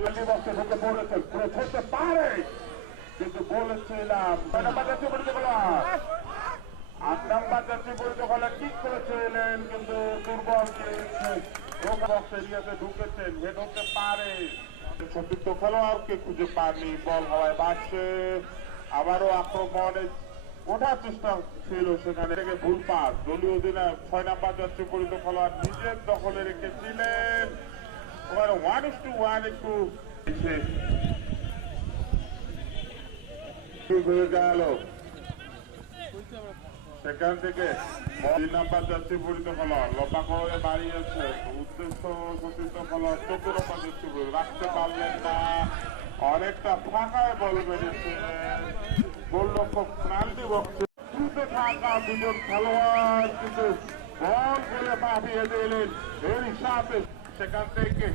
বক্সে ঢুকে পড়েছেন, ক্রস হতে পারে, কিন্তু বলেছিলাম 6 নম্বর জাতীয় পরিচিত খেলোয়াড় 8 নম্বর জাতীয় পরিচিত খেলোয়াড় ঠিক করেছিলেন, কিন্তু দুর্বল বক্স এরিয়াতে ঢুকেছেন, হেড হতে পারে। সতীর্থ খেলোয়াড়কে খুঁজে পাননি, বল হওয়ায় বাড়ছে, আবারও আক্রমণে ওঠার চেষ্টা ছিল, সেখানে থেকে ভুল পাস। দলীয় অধিনায়ক 6 নম্বর জাতীয় পরিচিত খেলোয়াড় নিজের দখলে রেখেছিলেন। এবার 1:1 একটু হয়ে গেল, সেখান থেকে 2 নম্বর জাতীয় পরিচিত খেলোয়াড় লম্বা করে বাড়িয়েছে, উদ্দেশ্য সতীর্থ খেলোয়াড় 14 নম্বর জাতীয় রাখতে পারলেন না, অনেকটা ফাঁকায় বল বেড়েছে, গোলরক্ষক ক্রান্তি বক্সে ছুটে থাকা দুজন খেলোয়াড় কিন্তু বল করে পাঠিয়ে দিলেন, এরই সাথে সেখান থেকে